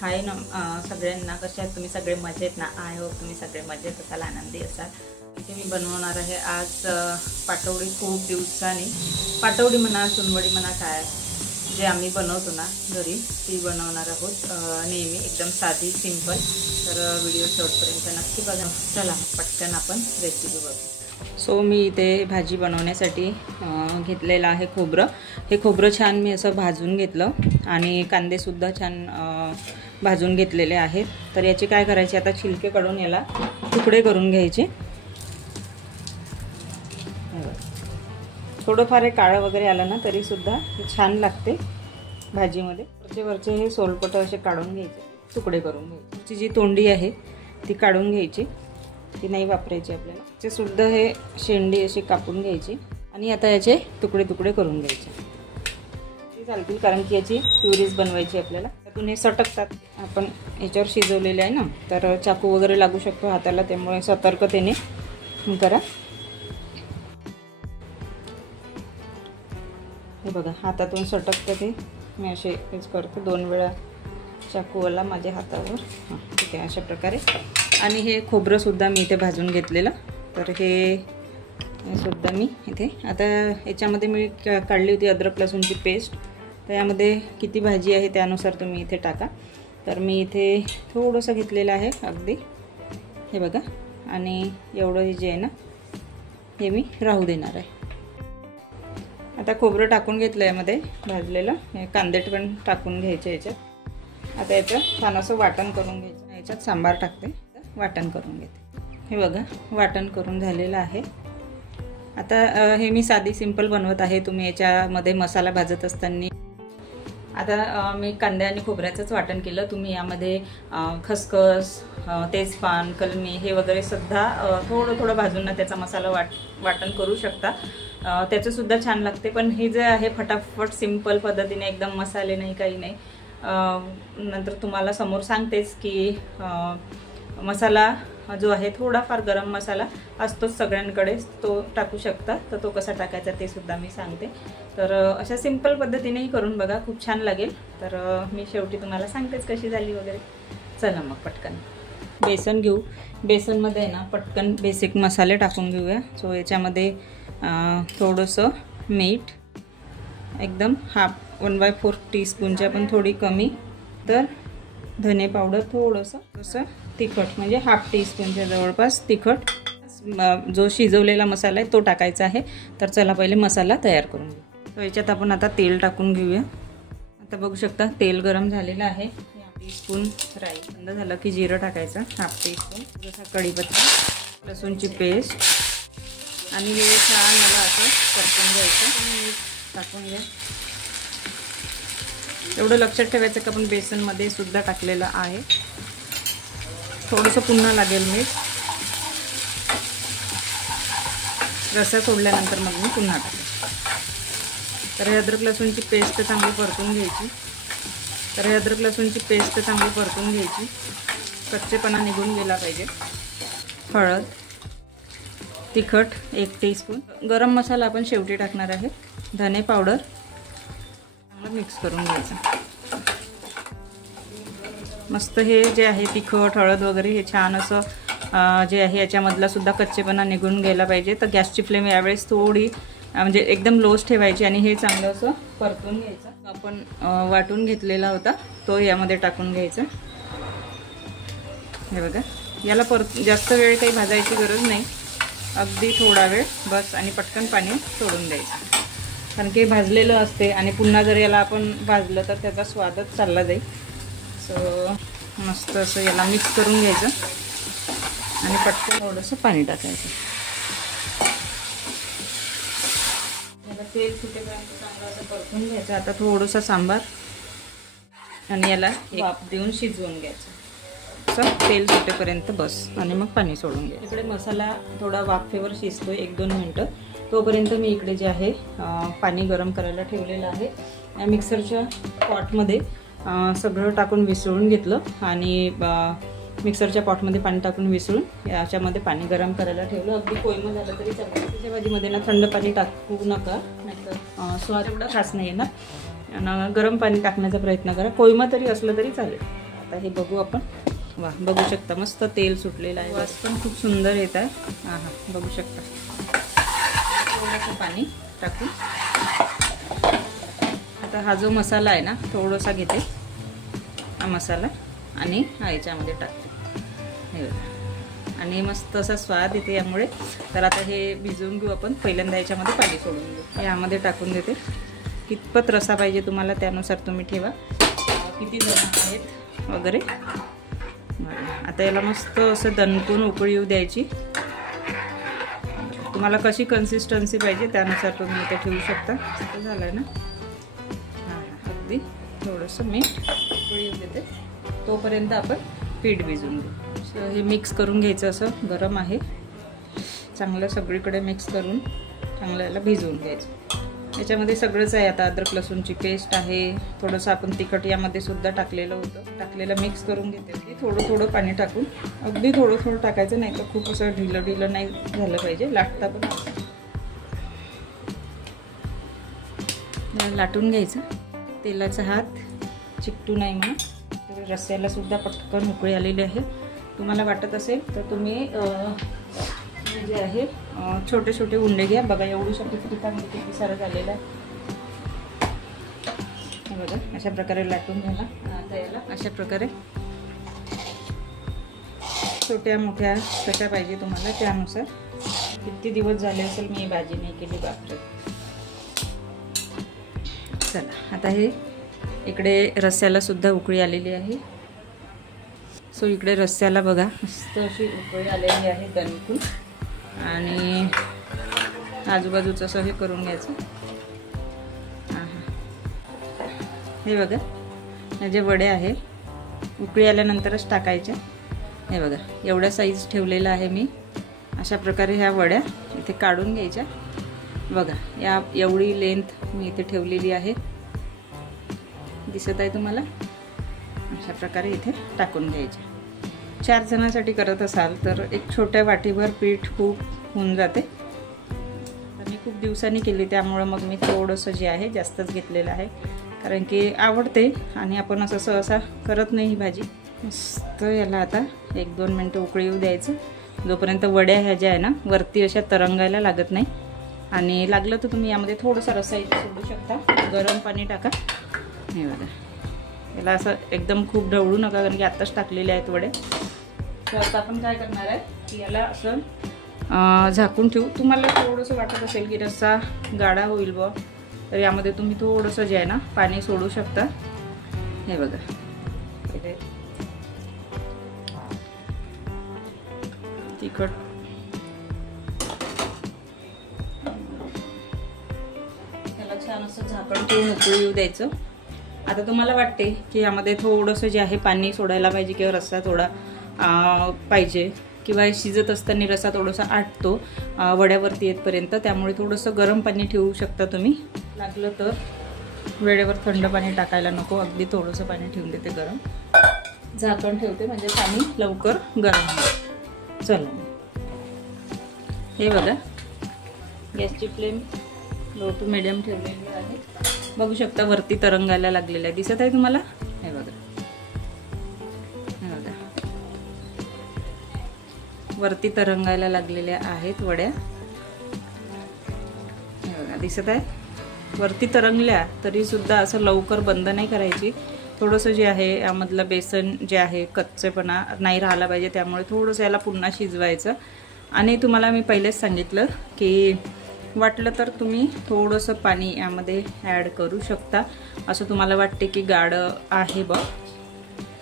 हाय सगळ्यांना, कसे आहात तुम्ही सगळे? मजेत ना? आय होप तुम्ही सगळे मजेत असाल, आनंदी असाल. इथे मी बनवणार आहे आज पाटवडी. खूप दिवसांनी पाटवडी म्हणा, सुनवडी म्हणा, काय जे आम्ही बनवतो ना घरी, ती बनवणार आहोत. नेहमी एकदम साधी सिंपल. तर व्हिडिओ शेवटपर्यंत नक्की बघा. चला पटकन आपण रेसिपी बघू. सो मी इथे भाजी बनवण्यासाठी घेतलेलं आहे खोबरं. हे खोबरं छान मी असं भाजून घेतलं आणि कांदेसुद्धा छान भाजून घेतलेले आहेत. तर याचे काय करायचे, आता छिलके काढून याला तुकडे करून घ्यायचे. थोडंफार हे काळं वगैरे आलं ना तरीसुद्धा छान लागते भाजीमध्ये. वरचे हे सोलपट असे काढून घ्यायचे, तुकडे करून घ्यायचे. ची जी तोंडी आहे ती काढून घ्यायची, ती नाही वापरायची आपल्याला. ते सुद्धा हे शेंडी अशी कापून घ्यायची आणि आता याचे तुकडे तुकडे करून घ्यायचे. ते चालतील कारण की याची प्युरीज बनवायची आपल्याला. त्यातून हे सटकतात. आपण याच्यावर शिजवलेले आहे ना, तर चाकू वगैरे लागू शकतो हाताला, त्यामुळे सतर्कतेने करा. हे बघा हातातून सटकतं ते. मी असे हेच करते, 2 वेळा चाकूवाला माझ्या हातावर. हां ठीक आहे, अशा प्रकारे. आणि हे खोबरंसुद्धा मी इथे भाजून घेतलेलं. तर हे सुद्धा मी इथे, आता याच्यामध्ये मी काढली होती अद्रक लसूणची पेस्ट. तर यामध्ये किती भाजी आहे त्यानुसार तुम्ही इथे टाका. तर मी इथे थोडंसं घेतलेलं आहे अगदी, हे बघा. आणि एवढं हे जे आहे ना, हे मी राहू देणार आहे. आता खोबरं टाकून घेतलं यामध्ये भाजलेलं. हे कांदे पण टाकून घ्यायचे याच्यात. आता याचं छान असं वाटण करून घ्यायचं. याच्यात सांबार टाकते, वाटण करून घेते. हे बघा वाटण करून झालेलं आहे. आता हे मी साधी सिंपल बनवत आहे. तुम्ही याच्यामध्ये मसाला भाजत असताना आता मी कांद्या आणि खोबऱ्याचंच वाटण केलं. तुम्ही यामध्ये खसखस, तेजपान, कलमी हे वगैरे सुद्धा थोडं थोडं भाजून ना त्याचा मसाला वाटण करू शकता. त्याचंसुद्धा छान लागते. पण हे जे आहे फटाफट सिंपल पद्धतीने, एकदम मसाले नाही काही नाही. नंतर तुम्हाला समोर सांगतेच की मसाला जो आहे थोडाफार गरम मसाला असतोच सगळ्यांकडेच, तो टाकू शकता. तर तो कसा टाकायचा ते सुद्धा मी सांगते. तर अशा सिंपल पद्धतीनेही करून बघा, खूप छान लागेल. तर मी शेवटी तुम्हाला सांगतेच कशी झाली वगैरे. चला मग पटकन बेसन घेऊ. बेसनमध्ये आहे ना पटकन बेसिक मसाले टाकून घेऊया. सो याच्यामध्ये थोडंसं मीठ, एकदम 1/4 टीस्पूनच्या पण थोडी कमी. तर धने पावडर थोडंसं तिखट, म्हणजे 1/2 टीस्पूनच्या जवळपास तिखट. जो शिजवलेला मसाला आहे तो टाकायचा आहे. तर चला पहिले मसाला तयार करून घेऊ. तर याच्यात आपण आता तेल टाकून घेऊया. आता बघू शकता तेल गरम झालेलं आहे. 1 टीस्पून राई. थंड झालं की जिरं टाकायचं 1/2 टीस्पून. जसा कढीपत्ता, लसूणची पेस्ट आणि हे छान मला असं परतून घ्यायचं. टाकून घ्या. एवढं लक्षात ठेवायचं की आपण बेसनमध्ये सुद्धा टाकलेलं आहे. थोडंसं पुन्हा लागेल मीठ. रस्सा सोडल्यानंतर मग मी पुन्हा टाकेल. तर हे अद्रक लसूणची पेस्ट चांगली परतून घ्यायची. कच्चेपणा निघून गेला पाहिजे. हळद, तिखट 1 टीस्पून. गरम मसाला आपण शेवटी टाकणार आहे. धने पावडर चांगलं मिक्स करून घ्यायचं. मस्त हे जे आहे तिखट, हळद वगैरे हे छान असं जे आहे याच्यामधला सुद्धा कच्चेपणा निघून गेला पाहिजे. तर गॅसची फ्लेम यावेळेस थोडी म्हणजे एकदम लोच ठेवायची आणि हे चांगलं असं परतून घ्यायचं. आपण वाटून घेतलेला होता तो यामध्ये टाकून घ्यायचा. हे बघा, याला जास्त वेळ काही भाजायची गरज नाही, अगदी थोडा वेळ बस. आणि पटकन पाणी सोडून द्यायचं, कारण की भाजलेलं असते आणि पुन्हा जर याला आपण भाजलं तर त्याचा स्वादच चालला जाईल. सो मस्त असं याला मिक्स करून घ्यायचं आणि पटकन थोडंसं पाणी टाकायचं. याला तेल सुटेपर्यंत चांगलं असं परतून घ्यायचं. आता थोडंसं सांबार आणि याला वाफ देऊन शिजवून घ्यायचं. असं तेल सुटेपर्यंत बस आणि मग पाणी सोडून घ्यायचं. इकडे मसाला थोडा वाफेवर शिजतो 1-2 मिनटं. तोपर्यंत मी इकडे जे आहे पाणी गरम करायला ठेवलेलं आहे. या मिक्सरच्या पॉटमध्ये सगळं टाकून विसळून घेतलं आणि मिक्सरच्या पॉटमध्ये पाणी टाकून विसळून याच्यामध्ये पाणी गरम करायला ठेवलं. अगदी कोयमं झालं तरी चालेल. त्याच्या भाजीमध्ये ना थंड पाणी टाकू नका, नाहीतर स्वाद एवढा खास नाही आहे ना. गरम पाणी टाकण्याचा प्रयत्न करा. कोयमं तरी असलं तरी चालेल. आता हे बघू आपण. वा, बघू शकता मस्त तेल सुटलेलं आहे, वास पण खूप सुंदर येत आहे. हां हां, बघू शकता. थोडंसं पाणी टाकून आता हा जो मसाला आहे ना थोडासा घेते, हा मसाला आणि हा याच्यामध्ये टाकते. हे आणि मस्त असा स्वाद येते यामुळे. तर आता हे भिजवून घेऊ आपण. पहिल्यांदा याच्यामध्ये पाणी सोडून घेऊ. यामध्ये टाकून देते. कितपत रसा पाहिजे तुम्हाला त्यानुसार तुम्ही ठेवा, किती जण आहेत वगैरे. आता याला मस्त असं दणकून उकळी येऊ द्यायची. तुम्हाला कशी कन्सिस्टन्सी पाहिजे त्यानुसार तुम्ही इथे ठेवू शकता. असं झालं आहे ना. हां, अगदी थोडंसं मीठ उकळी येऊ देते. तोपर्यंत आपण पीठ भिजवून घेऊ. हे मिक्स करून घ्यायचं. असं गरम आहे, चांगलं सगळीकडे मिक्स करून चांगलं याला भिजवून घ्यायचं. याच्यामध्ये सगळंच आहे. आता अद्रक लसूणची पेस्ट आहे, थोडंसं आपण तिखट यामध्ये सुद्धा टाकलेलं होतं. टाकलेलं मिक्स करून घेते. थोडं थोडं पाणी टाकून, अगदी थोडं थोडं टाकायचं, नाही तर खूप असं ढिलं ढिलं नाही झालं पाहिजे, लाटता पण. लाटून घ्यायचं. तेलाचा हात चिकटू नाही म्हणून. रस्स्याला सुद्धा पटकन उकळी आलेली आहे. तुम्हाला वाटत असेल तर तुम्ही जे आहे छोटे छोटे उंडे घ्या. बघा एवढूशा पिठामध्ये किती सारं झालेलं आहे. हे बघा अशा प्रकारे लाटून घ्यायला. आता याला अशा प्रकारे छोट्या मोठ्या कशा पाहिजे तुम्हाला त्यानुसार. किती दिवस झाले असेल मी भाजी नाही केली, बापरे. चला आता हे इकडे रस्स्याला सुद्धा उकळी आलेली आहे. सो इकडे रस्स्याला बघा मस्त अशी उकळी आलेली आहे दणकून. आणि आजूबाजूचं असं हे करून घ्यायचं. हां हां, हे बघा हे जे वडे आहे उकळी आल्यानंतरच टाकायच्या. हे बघा एवढ्या साईज ठेवलेला आहे मी. अशा प्रकारे ह्या वड्या इथे काढून घ्यायच्या. बघा या एवढी लेंथ मी इथे ठेवलेली आहे, दिसत आहे तुम्हाला. अशा प्रकारे इथे टाकून घ्यायच्या. 4 जणांसाठी करत असाल तर एक छोट्या वाटीभर पीठ खूप होऊन जाते. तर मी खूप दिवसांनी केली त्यामुळं मग मी थोडंसं जे आहे जास्तच घेतलेलं आहे, कारण की आवडते आणि आपण असं सहसा करत नाही ही भाजी. मस्त याला आता 1-2 मिनटं उकळी येऊ द्यायचं, जोपर्यंत वड्या ह्या ज्या आहे ना वरती अशा तरंगायला लागत नाही. आणि लागलं तर तुम्ही यामध्ये थोडंसं रस्सा इथे सोडू शकता. गरम पाणी टाका. हे बघा याला असं एकदम खूप ढवळू नका, कारण की आत्ताच टाकलेले आहेत वडे. तर आता आपण काय करणार आहे की याला असं झाकून ठेवू. तुम्हाला थोडंसं वाटत असेल की रस्सा गाढा होईल बा, तर यामध्ये तुम्ही थोडंसं जे आहे ना पाणी सोडू शकता. हे बघा इथे तिखट त्याला छान असं झाकण ठेवून उकळी येऊ द्यायचं. आता तुम्हाला वाटते की यामध्ये थोडंसं जे आहे पाणी सोडायला पाहिजे किंवा रस्सा थोडा पाहिजे, किंवा शिजत असताना रस्सा थोडासा आटतो वड्यावरती येतपर्यंत, त्यामुळे थोडंसं गरम पाणी ठेवू शकता तुम्ही. लागलं तर वेळेवर थंड पाणी टाकायला नको, अगदी थोडंसं पाणी ठेवून देते गरम. झाकण ठेवते म्हणजे पाणी लवकर गरम होईल. चला हे बघा गॅसची फ्लेम लो टू मिडियम ठेवलेली आहे. बघू शकता वरती तरंगायला लागलेलं आहे, दिसत आहे तुम्हाला. हे बघा हे बघा वरती तरंगायला लागलेल्या आहेत वड्या. हे बघा दिसत आहे वरती तरंगल्या तरी सुद्धा असं लवकर बंद नाही करायची. थोडंसं जे आहे यामधलं बेसन जे आहे कच्चेपणा नाही राहिला पाहिजे, त्यामुळे थोडंसं याला पुन्हा शिजवायचं. आणि तुम्हाला मी पहिलेच सांगितलं की वाटलं तर तुम्ही थोडंसं पाणी यामध्ये ॲड करू शकता. असं तुम्हाला वाटते की गाढं आहे बघ,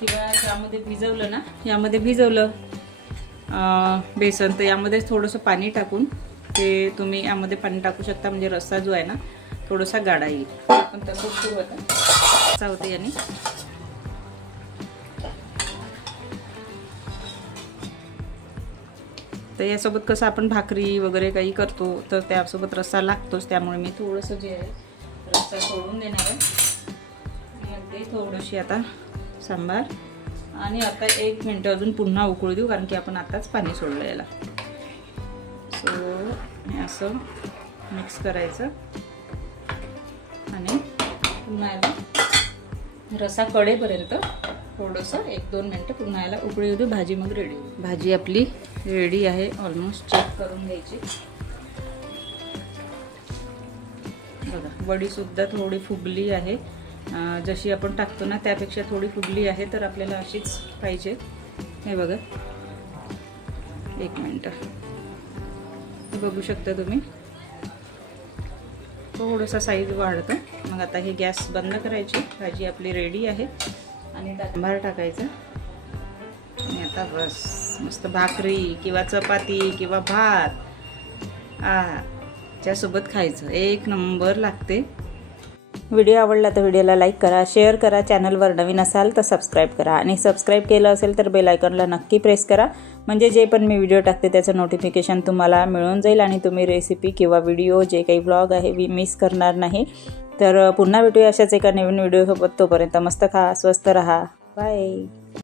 किंवा यामध्ये भिजवलं ना, यामध्ये भिजवलं बेसन, तर यामध्ये थोडंसं पाणी टाकून ते तुम्ही यामध्ये पाणी टाकू शकता. म्हणजे रस्सा जो आहे ना थोडासा गाढा येईल. पण तसंच सुरू होतं होते याने. तर यासोबत कसं आपण भाकरी वगैरे काही करतो तर त्यासोबत रस्सा लागतोच, त्यामुळे मी थोडंसं जे आहे रस्सा सोडून देणार आहे. अगदी थोडीशी आता सांबार. आणि आता 1 मिनिट अजून पुन्हा उकळू देऊ, कारण की आपण आताच पाणी सोडलं याला. सो असं मिक्स करायचं आणि पुन्हा याला रस्सा कडेपर्यंत थोडंसं 1-2 मिनटं पुन्हा याला उकळी येऊ दे. भाजी मग रेडी. भाजी आपली रेडी आहे. ऑलमोस्ट चेक करून घ्यायची. बघा वडीसुद्धा थोडी फुगली आहे. जशी आपण टाकतो ना त्यापेक्षा थोडी फुगली आहे. तर आपल्याला अशीच पाहिजे. हे बघा 1 मिनटं हे बघू शकता तुम्ही. थोडंसं साईज वाढतं. मग आता हे गॅस बंद करायची. भाजी आपली रेडी आहे आणि सांबार टाकायचं. आणि आता बस मस्त भाकरी किंवा चपाती किंवा भात च्यासोबत खायचं. 1 नंबर लागते. व्हिडिओ आवडला तर व्हिडिओला लाईक करा, शेअर करा. चॅनलवर नवीन असाल तर सबस्क्राईब करा आणि सबस्क्राईब केलं असेल तर बेल आयकॉनला नक्की प्रेस करा. म्हणजे जे पण मी व्हिडिओ टाकते त्याचं नोटिफिकेशन तुम्हाला मिळून जाईल आणि तुम्ही रेसिपी किंवा व्हिडिओ जे काही व्लॉग आहे मिस करणार नाही. तर पुन्हा भेटूया अशाच एका नवीन व्हिडिओसोबत. तोपर्यंत मस्त खा, स्वस्त रहा. बाय.